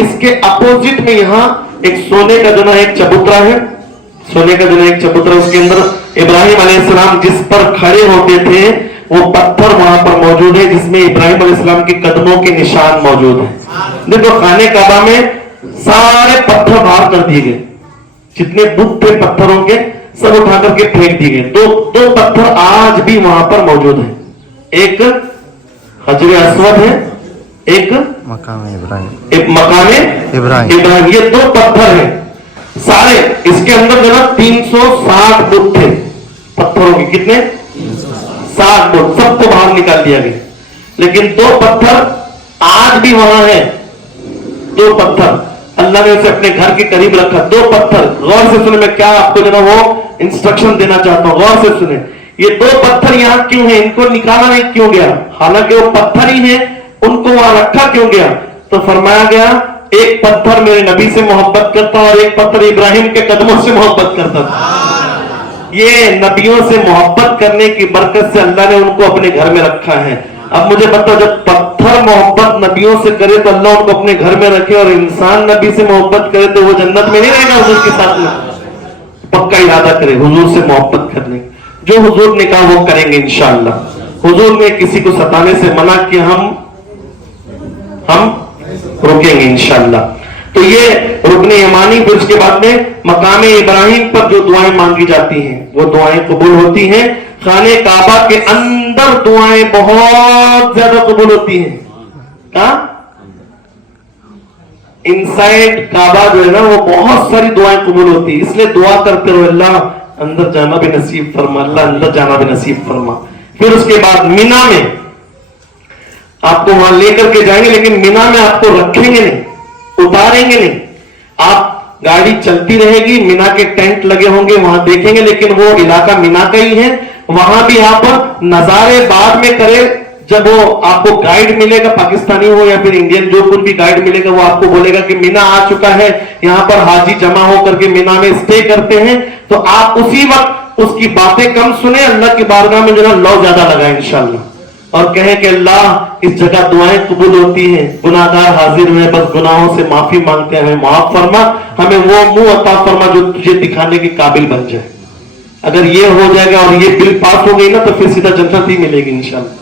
اس کے اپوزٹ میں یہاں ایک سونے کا جو نا ایک چبوترا ہے, سونے کا جو نا ایک چبوترا, اس کے اندر ابراہیم علیہ السلام جس پر کھڑے ہوتے تھے وہ پتھر وہاں پر موجود ہے جس میں ابراہیم علیہ السلام کے قدموں کے نشان موجود ہیں. دیکھو خانے کعبہ میں سارے پتھر باہر کر دیے گئے, جتنے بت تھے پتھروں کے سب اٹھا کر کے پھینک دیے گئے. دو پتھر آج بھی وہاں پر موجود ہیں, ایک حجر اسود ہے, ایک مقام ابراہیم, ایک مقام ابراہیم. یہ دو پتھر ہیں سارے. اس کے اندر جو نا 360 بت تھے پتھروں کے. کتنے؟ 60 بت. سب کو باہر نکال دیا گیا, لیکن دو پتھر آج بھی وہاں ہیں. دو پتھر اللہ نے اسے اپنے گھر کے قریب رکھا. دو پتھر, غور سے سنیں, میں کیا آپ کو جو نا وہ انسٹرکشن دینا چاہتا ہوں, غور سے سنیں. یہ دو پتھر یہاں کیوں ہیں, ان کو نکالا نہیں کیوں گیا, حالانکہ وہ پتھر ہی ہیں, ان کو وہاں رکھا کیوں گیا؟ تو فرمایا گیا ایک پتھر میرے نبی سے محبت کرتا اور ایک پتھر ابراہیم کے قدموں سے محبت کرتا تھا. یہ نبیوں سے محبت کرنے کی برکت سے اللہ نے ان کو اپنے گھر میں رکھا ہے. اب مجھے بتاؤ, جب پتھر محبت نبیوں سے کرے تو اللہ ان کو اپنے گھر میں رکھے, اور انسان نبی سے محبت کرے تو وہ جنت میں نہیں رہے گا حضور کے ساتھ میں. پکا ارادہ کرے حضور سے محبت کرنے, جو حضور نے کہا وہ کریں گے انشاءاللہ. حضور نے کسی کو ستانے سے منع کیا, ہم روکیں گے انشاءاللہ. تو یہ رکن یمانی. پھر اس کے بعد میں مقام ابراہیم پر جو دعائیں مانگی جاتی ہیں وہ دعائیں قبول ہوتی ہیں. خانے کعبہ کے اندر دعائیں بہت زیادہ قبول ہوتی ہیں. کہاں؟ انسائیڈ کعبہ جو ہے نا وہ بہت ساری دعائیں قبول ہوتی ہیں. اس لیے دعا کرتے رہو, اللہ اندر جانا بھی نصیب فرما, اللہ اندر جانا بھی نصیب فرما. پھر اس کے بعد مینا میں آپ کو وہاں لے کر کے جائیں گے, لیکن مینا میں آپ کو رکھیں گے نہیں, اتاریں گے نہیں. آپ گاڑی چلتی رہے گی, مینا کے ٹینٹ لگے ہوں گے, وہاں دیکھیں گے, لیکن وہ علاقہ مینا کا ہی ہے. وہاں بھی آپ نظارے بعد میں کرے, جب وہ آپ کو گائیڈ ملے گا, پاکستانی ہو یا پھر انڈین, جو کوئی بھی گائیڈ ملے گا وہ آپ کو بولے گا کہ مینا آ چکا ہے, یہاں پر حاجی جمع ہو کر کے مینا میں اسٹے کرتے ہیں. تو آپ اسی وقت اس کی باتیں کم سنیں, اللہ کی بارگاہ میں جو ہے لو زیادہ لگائیں انشاءاللہ, اور کہیں کہ اللہ اس جگہ دعائیں قبول ہوتی ہیں, گناہگار حاضر ہوئے, بس گناہوں سے معافی مانگتے ہیں, ہمیں معاف فرما, ہمیں وہ منہ عطا فرما جو تجھے دکھانے کے قابل بن جائے. اگر یہ ہو جائے گا اور یہ بل پاس ہو گئی نا تو پھر سیدھا جنت ہی ملے گی انشاءاللہ.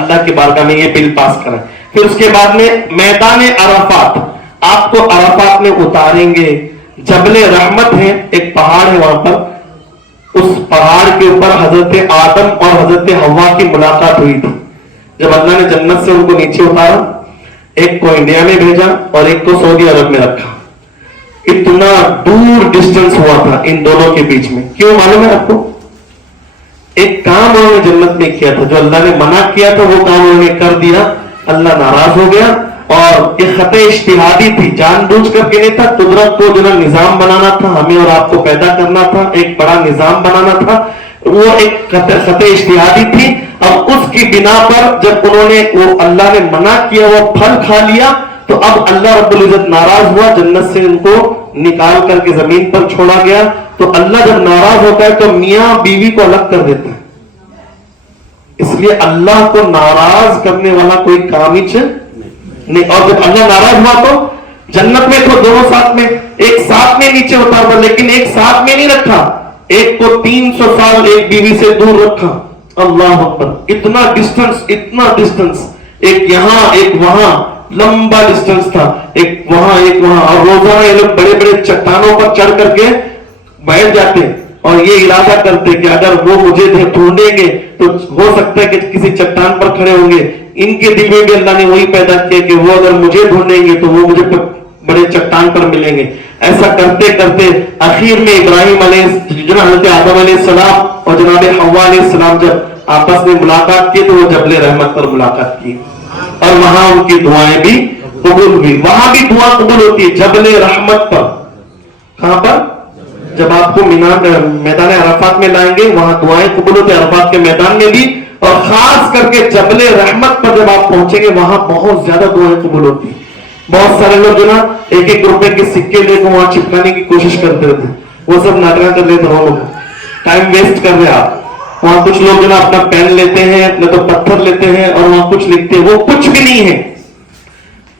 اللہ کی بارگاہ میں یہ بل پاس کریں. پھر اس کے بعد میں میدان عرفات, آپ کو عرفات میں اتاریں گے. جبل رحمت ہے, ایک پہاڑ ہے وہاں پر, اس پہاڑ کے اوپر حضرت آدم اور حضرت حوا کی ملاقات ہوئی تھی. جب اللہ نے جنت سے ان کو نیچے اتارا, ایک کو انڈیا میں بھیجا اور ایک کو سعودی عرب میں رکھا. اتنا دور ڈسٹنس ہوا تھا ان دونوں کے بیچ میں. کیوں معلوم ہے آپ کو؟ ایک کام انہوں نے جنت میں کیا تھا, جو اللہ نے منع کیا تھا وہ کام انہوں نے کر دیا, اللہ ناراض ہو گیا. اور یہ خطۂ اجتہادی تھی, جان بوجھ کر کے نہیں تھا. قدرت کو جو نظام بنانا تھا, ہمیں اور آپ کو پیدا کرنا تھا, ایک بڑا نظام بنانا تھا, وہ ایک خطۂ اجتہادی تھی. اب اس کی بنا پر جب انہوں نے وہ اللہ نے منع کیا, وہ پھل کھا لیا, تو اب اللہ رب العزت ناراض ہوا, جنت سے ان کو نکال کر کے زمین پر چھوڑا گیا. تو اللہ جب ناراض ہوتا ہے تو میاں بیوی کو الگ کر دیتا ہے. اس لیے اللہ کو ناراض کرنے والا کوئی کام ہی نہیں. اور جب اللہ ناراض ہوا تو جنت میں تو دونوں ساتھ میں, ایک ساتھ میں نیچے اتارا, لیکن ایک ساتھ میں نہیں رکھا, ایک کو 300 سال ایک بیوی سے دور رکھا. اللہ اکبر, اتنا ڈسٹنس, ایک یہاں ایک وہاں, لمبا ڈسٹنس تھا, ایک وہاں ایک وہاں. اور روزانہ یہ لوگ بڑے بڑے چٹانوں پر چڑھ کر کے بیٹھ جاتے اور یہ ارادہ کرتے کہ اگر وہ مجھے ڈھونڈیں گے تو ہو سکتا ہے کہ کسی چٹان پر کھڑے ہوں گے. ان کے دل میں بھی اللہ نے وہی پیدا کیا کہ وہ اگر مجھے ڈھونڈیں گے تو وہ مجھے بڑے چٹان پر ملیں گے. ایسا کرتے کرتے آخر میں ابراہیم علیہ حضرت آدم علیہ السلام اور جناب حوا علیہ السلام جب آپس میں ملاقات کی تو وہ جبل رحمت پر ملاقات کی, اور وہاں ان کی دعائیں بھی قبول ہوئی. وہاں بھی دعا قبول ہوتی ہے جبل رحمت پر. کہاں پر؟ جب آپ کو میدان عرفات میں لائیں گے وہاں دعائیں قبول ہوتی ہیں, عرفات کے میدان میں بھی, اور خاص کر کے جبل رحمت پر جب آپ پہنچیں گے وہاں بہت زیادہ دعائیں قبول ہوتی ہیں. بہت سارے لوگ جو نا 1-1 روپے کے سکے لے کے وہاں چپکانے کی کوشش کرتے رہتے ہیں, وہ سب ناٹک کر لیتے ہیں, ٹائم ویسٹ کر رہے آپ. وہاں کچھ لوگ جو نا اپنا پین لیتے ہیں, نہ تو پتھر لیتے ہیں اور وہاں کچھ لکھتے ہیں, وہ کچھ بھی نہیں ہے.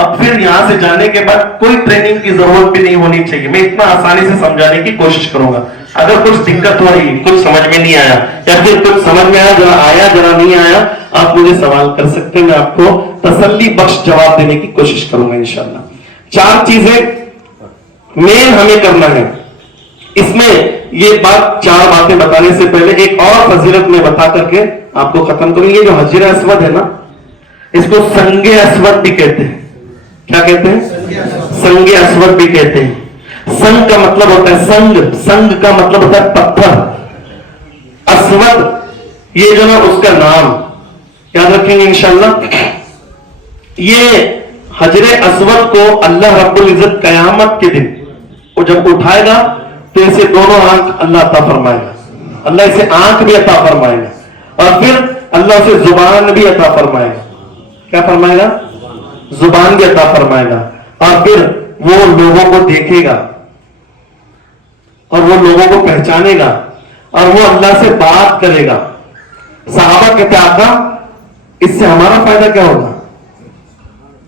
اب پھر یہاں سے جانے کے بعد کوئی ٹریننگ کی ضرورت بھی نہیں ہونی چاہیے. میں اتنا آسانی سے سمجھانے کی کوشش کروں گا. اگر کچھ دقت ہو رہی, کچھ سمجھ میں نہیں آیا, یا پھر کچھ سمجھ میں آیا ذرا نہیں آیا, آپ مجھے سوال کر سکتے ہیں, میں آپ کو تسلی بخش جواب دینے کی کوشش کروں گا انشاءاللہ. 4 چیزیں مین ہمیں کرنا ہے. اس میں یہ بات 4 باتیں بتانے سے پہلے ایک اور فضیلت میں بتا کر کے آپ کو ختم کروں. یہ جو حجر اسود ہے نا, اس کو سنگ اسود بھی کہتے ہیں. کیا کہتے ہیں؟ سنگ اسود بھی کہتے ہیں. سنگ کا مطلب ہوتا ہے سنگ کا مطلب ہوتا ہے پتھر. اسود یہ جو نا اس کا نام یاد رکھیں گے انشاءاللہ. یہ حجر اسود کو اللہ رب العزت قیامت کے دن وہ جب اٹھائے گا تو اسے دونوں آنکھ اللہ عطا فرمائے گا. اللہ اسے آنکھ بھی عطا فرمائے گا, اور پھر اللہ اسے زبان بھی عطا فرمائے گا. کیا فرمائے گا؟ زبان بھی عطا فرمائے گا. اور پھر وہ لوگوں کو دیکھے گا, اور وہ لوگوں کو پہچانے گا, اور وہ اللہ سے بات کرے گا. صحابہ کہتے ہیں آقا اس سے ہمارا فائدہ کیا ہوگا؟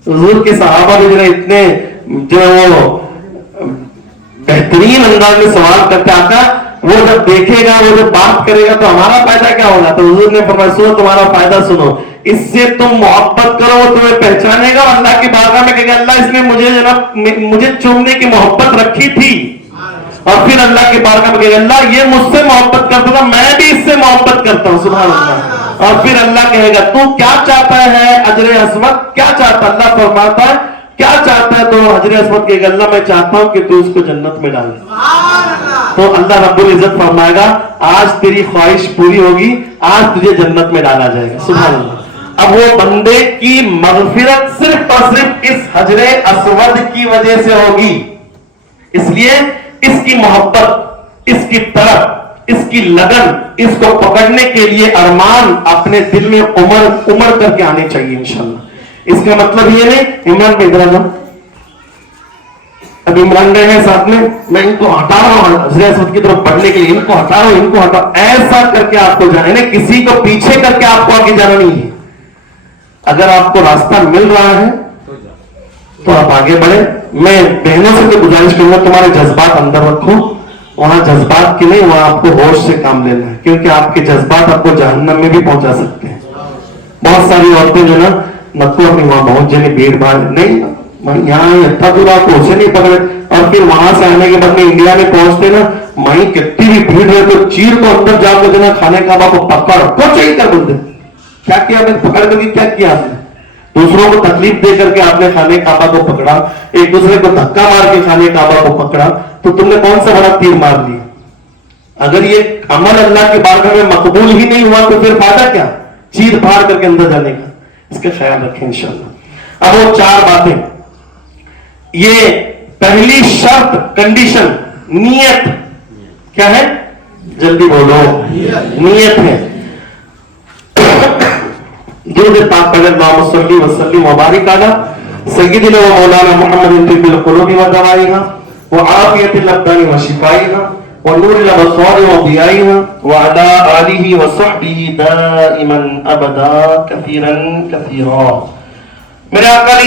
حضور کے صحابہ بھی اتنے جو وہ بہترین انداز میں سوال کرتے آقا وہ جب دیکھے گا, وہ جب بات کرے گا تو ہمارا فائدہ کیا ہوگا؟ تو حضور نے فرمایا سنو تمہارا فائدہ سنو, اس سے تم محبت کرو, وہ تمہیں پہچانے گا, اللہ کی بارگاہ میں کہے گا اللہ اس نے مجھے چومنے کی محبت رکھی تھی. اور پھر اللہ کی بارگاہ میں کہے گا اللہ یہ مجھ سے محبت کرتا تھا, میں بھی اس سے محبت کرتا ہوں. سبحان اللہ. اور پھر اللہ کہے گا تو کیا چاہتا ہے حجر اسود, کیا چاہتا؟ اللہ فرماتا ہے کیا چاہتا ہے؟ تو حجر اسود کہے گا اللہ میں چاہتا ہوں کہ تو اس کو جنت میں ڈالے. تو اللہ رب العزت فرمائے گا آج تیری خواہش پوری ہوگی, آج تجھے جنت میں ڈالا جائے گا. سبحان اللہ. اب وہ بندے کی مغفرت صرف اور صرف اس حجر اسود کی وجہ سے ہوگی. اس لیے اس کی محبت, اس کی طرف, اس کی لگن, اس کو پکڑنے کے لیے ارمان اپنے دل میں عمر کر کے آنے چاہیے انشاءاللہ. اس کا مطلب یہ نہیں عمران پہ ادھر آنا, اب عمران گئے ہیں ساتھ میں ان کو ہٹا رہا ہوں حجر اسود کی طرف پڑھنے کے لیے, ان کو ہٹا رہا ہوں, ان کو ہٹا, ایسا کر کے آپ کو جانا ہے, کسی کو پیچھے کر کے آپ کو آگے جانا نہیں ہے. اگر آپ کو راستہ مل رہا ہے تو آپ آگے بڑھیں. میں بہنوں سے تو گزارش کروں گا تمہارے جذبات اندر رکھو, وہاں جذبات کی نہیں, وہاں آپ کو ہوش سے کام لینا ہے, کیونکہ آپ کے جذبات آپ کو جہنم میں بھی پہنچا سکتے ہیں. بہت ساری عورتیں جو نا نکو اپنی وہاں پہنچ جائیں بھیڑ بھاڑ نہیں, یہاں اٹھا دورا کو اسے نہیں پکڑے, اور پھر وہاں سے آنے کے بعد میں انڈیا میں پہنچتے نا وہیں کتنی بھی بھیڑ رہے تو چیر کو اندر جا کے جو نا کھانے کا کو پکڑ کو چاہیے کر بولتے کیا کیا میں پکڑ کر کیا کیا آپ نے, دوسروں کو تکلیف دے کر کے آپ نے کھانے کعبہ کو پکڑا, ایک دوسرے کو دھکا مار کے کھانے کعبہ کو پکڑا, تو تم نے کون سا بڑا تیر مار لیا. اگر یہ عمل اللہ کے بارگاہ میں مقبول ہی نہیں ہوا تو پھر فائدہ کیا چیر پھاڑ کر کے اندر جانے کا. اس کا خیال رکھیں انشاءاللہ. اب وہ 4 باتیں, یہ پہلی شرط کنڈیشن نیت کیا ہے؟ جلدی بولو, نیت ہے. درود پاک پڑھیں اللہم صلی وسلم وبارک علی سیدنا و مولانا محمد طب القلوب و دوائها وعافیت الابدان و شفائها ونور الابصار و ضیائها وعلی آلہ وصحبہ دائما ابدا کثیرا کثیرا. میرے آقا